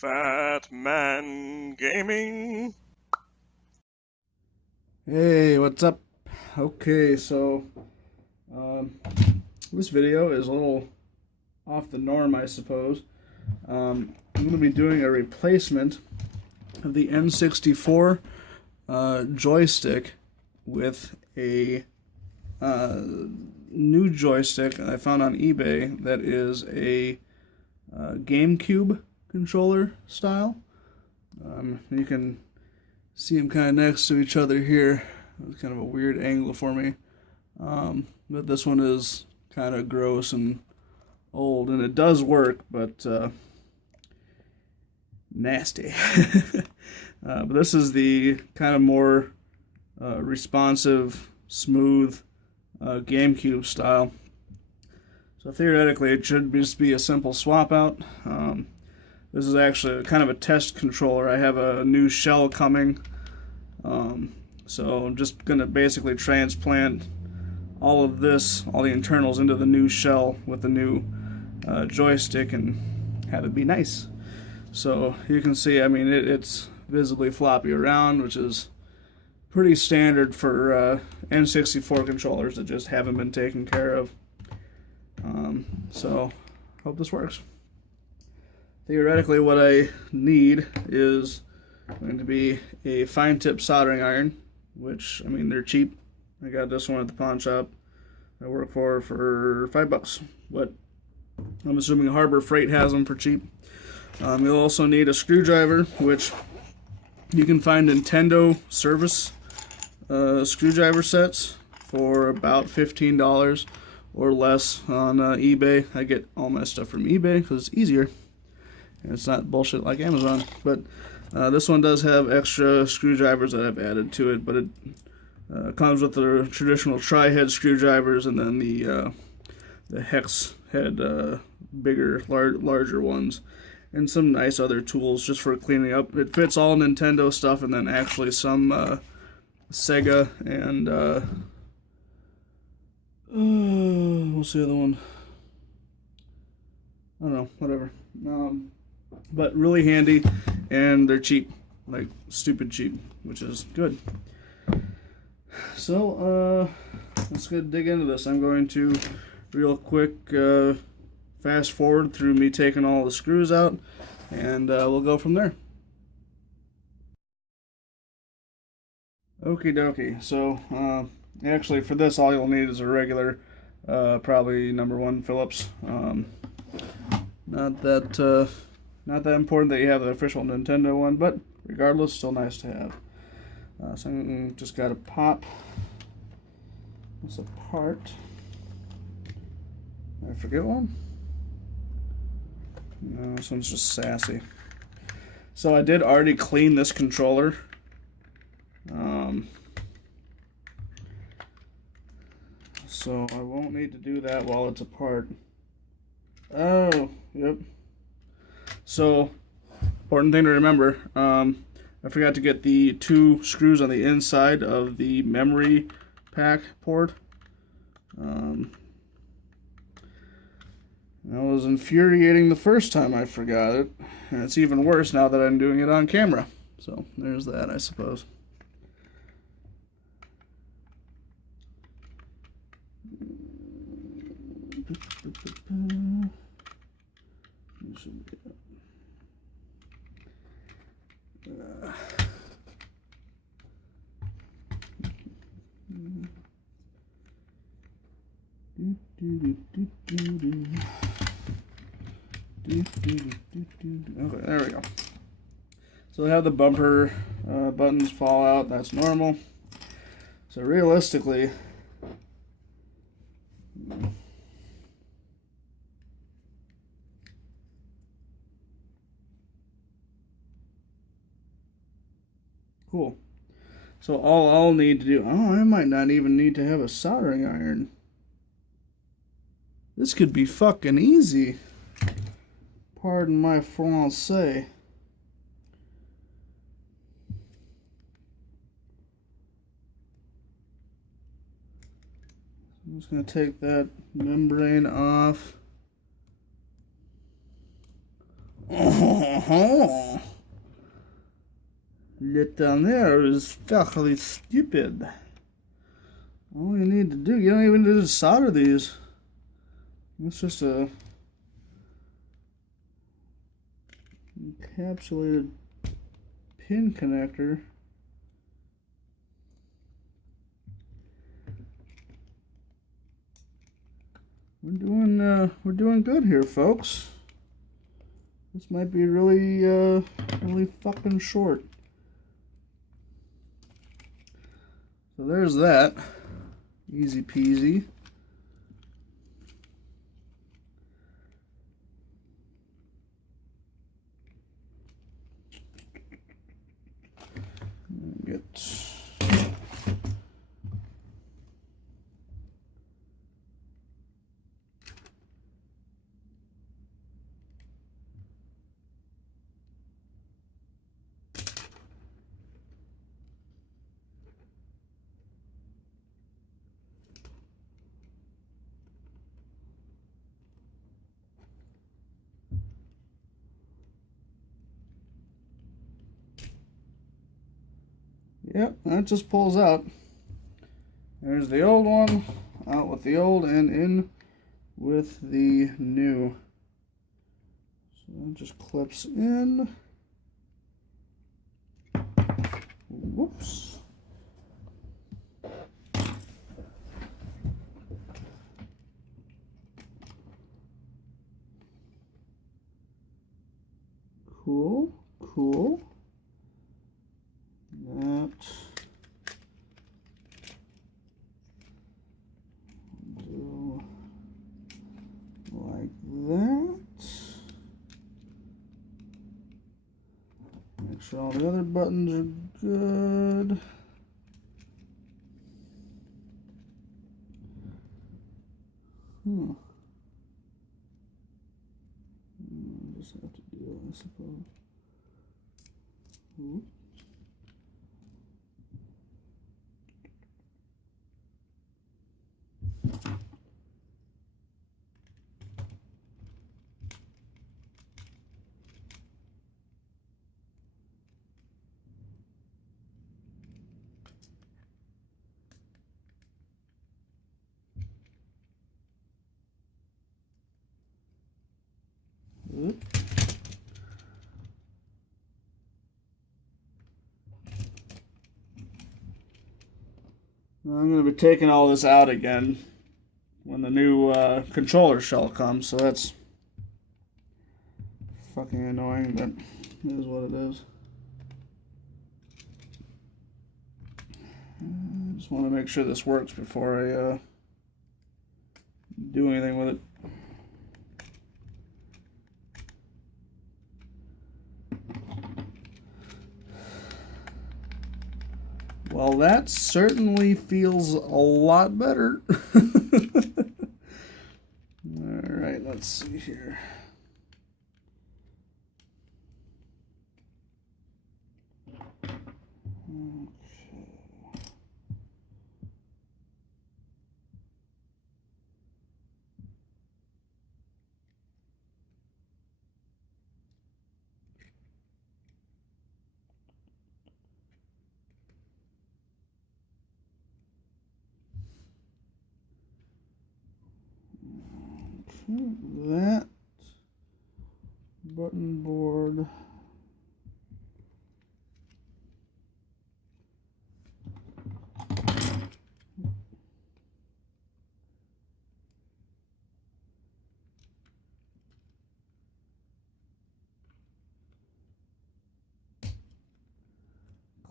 Fat Man Gaming. Hey, what's up? Okay, so um, this video is a little off the norm, I suppose. I'm going to be doing a replacement of the N64 joystick with a new joystick I found on eBay that is a GameCube controller style. You can see them kind of next to each other here. It's kind of a weird angle for me. But this one is kind of gross and old, and it does work, but nasty. But this is the kind of more responsive, smooth GameCube style. So theoretically, it should just be a simple swap out. This is actually kind of a test controller. I have a new shell coming. So I'm just going to basically transplant all of this, all the internals, into the new shell with the new joystick and have it be nice. So you can see, I mean, it's visibly floppy around, which is pretty standard for N64 controllers that just haven't been taken care of. So hope this works. Theoretically, what I need is going to be a fine tip soldering iron, which, I mean, they're cheap. I got this one at the pawn shop I work for $5, but I'm assuming Harbor Freight has them for cheap. You'll also need a screwdriver, which you can find Nintendo service screwdriver sets for about $15 or less on eBay. I get all my stuff from eBay because it's easier and it's not bullshit like Amazon. But this one does have extra screwdrivers that I've added to it, but it comes with the traditional tri-head screwdrivers and then the hex head, bigger, larger ones, and some nice other tools just for cleaning up. It fits all Nintendo stuff and then actually some Sega and what's the other one? I don't know, whatever. But really handy, and they're cheap, like stupid cheap, which is good. So let's go dig into this. I'm going to real quick fast forward through me taking all the screws out, and we'll go from there. Okie dokie. So actually, for this, all you'll need is a regular, probably #1 Phillips. Not that important that you have the official Nintendo one, but regardless, still nice to have. So I'm just got to pop this apart. Did I forget one? No, this one's just sassy. So I did already clean this controller. So I won't need to do that while it's apart. Oh, yep. So, important thing to remember, I forgot to get the 2 screws on the inside of the memory pack port. That was infuriating the first time I forgot it, and it's even worse now that I'm doing it on camera. So, there's that, I suppose. Should be it. Okay, there we go. So we have the bumper buttons fall out. That's normal. So realistically, cool. So all I'll need to do, oh, I might not even need to have a soldering iron. This could be fucking easy. Pardon my Francais. I'm just going to take that membrane off. Oh, L'Éternel is fairly stupid. All you need to do, you don't even need to solder these. It's just a encapsulated pin connector. We're doing good here, folks. This might be really fucking short. So there's that. Easy peasy. Get Yep, that just pulls out. There's the old one, out with the old and in with the new. So it just clips in. Whoops. Cool, cool. That. Do like that. Make sure all the other buttons are good. Just have to do it, I suppose. Ooh. Oop. I'm going to be taking all this out again when the new controller shell comes, so that's fucking annoying, but it is what it is. I just want to make sure this works before I do anything with it. Well, that certainly feels a lot better. Alright, let's see here. That button board.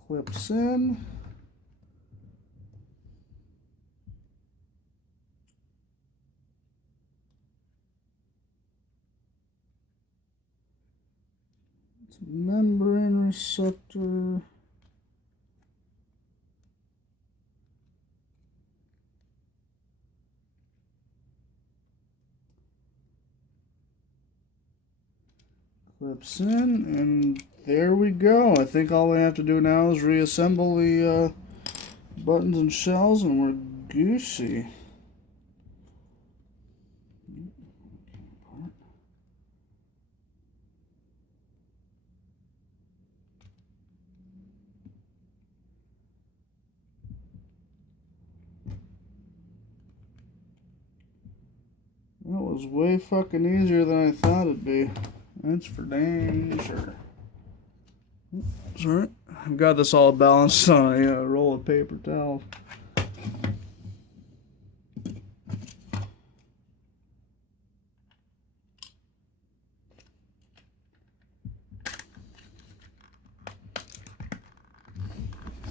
Clips in. Membrane receptor. Clips in, and there we go. I think all we have to do now is reassemble the buttons and shells, and we're goosey. was way fucking easier than I thought it'd be. That's for dang sure. Sorry, I've got this all balanced on a roll of paper towel. What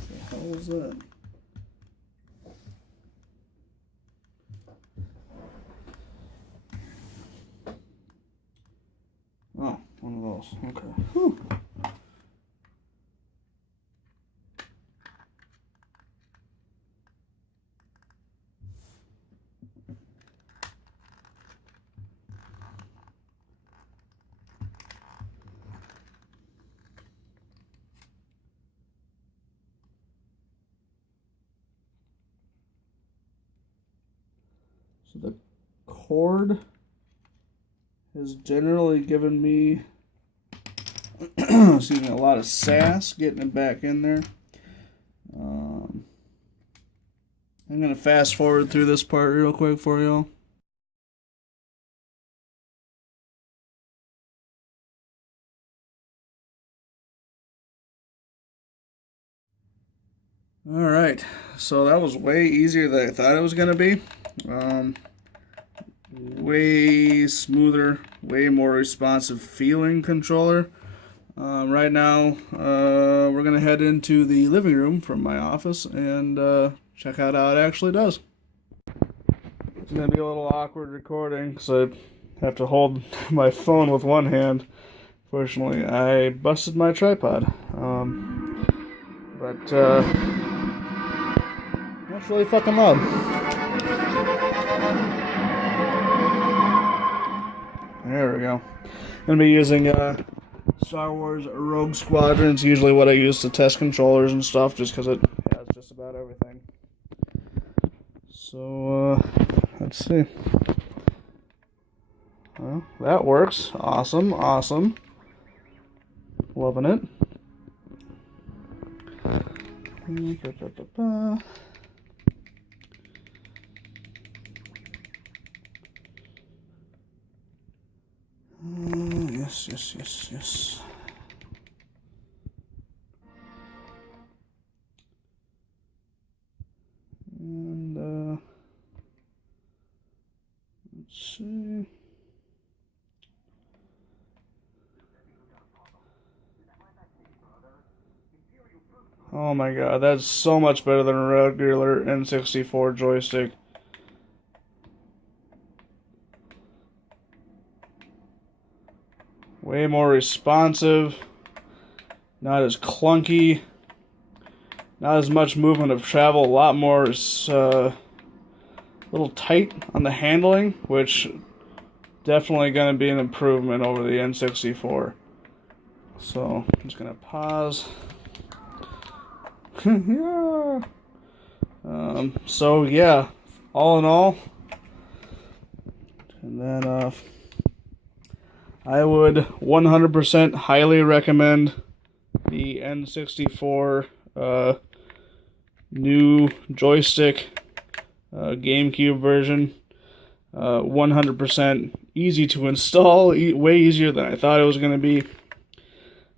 the hell was that? Oh, one of those. Okay. Whew. So the cord has generally given me excuse me, a lot of sass getting it back in there. I'm going to fast forward through this part real quick for y'all. Alright, so that was way easier than I thought it was going to be. Way smoother, way more responsive feeling controller. Right now, we're going to head into the living room from my office and check out how it actually does. It's going to be a little awkward recording because I have to hold my phone with one hand. Fortunately, I busted my tripod. But that's really fucking loud. There we go. I'm going to be using Star Wars Rogue Squadron. It's usually what I use to test controllers and stuff, just because it has just about everything. So, let's see. Well, that works. Awesome, awesome. Loving it. Yes. And, let's see. Oh my god, that's so much better than a regular N64 joystick. Way more responsive, not as clunky, not as much movement of travel, a lot more little tight on the handling, which definitely going to be an improvement over the N64. So I'm just going to pause. Yeah. So yeah, all in all, and then I would 100% highly recommend the N64 new joystick GameCube version. 100% easy to install, way easier than I thought it was going to be.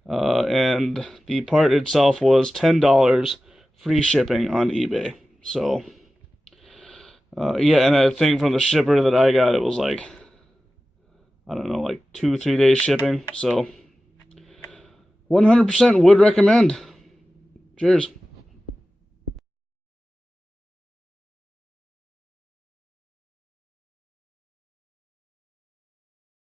And the part itself was $10 free shipping on eBay. So, yeah, and I think from the shipper that I got, it was like, I don't know, like 2-3 days shipping. So, 100% would recommend. Cheers.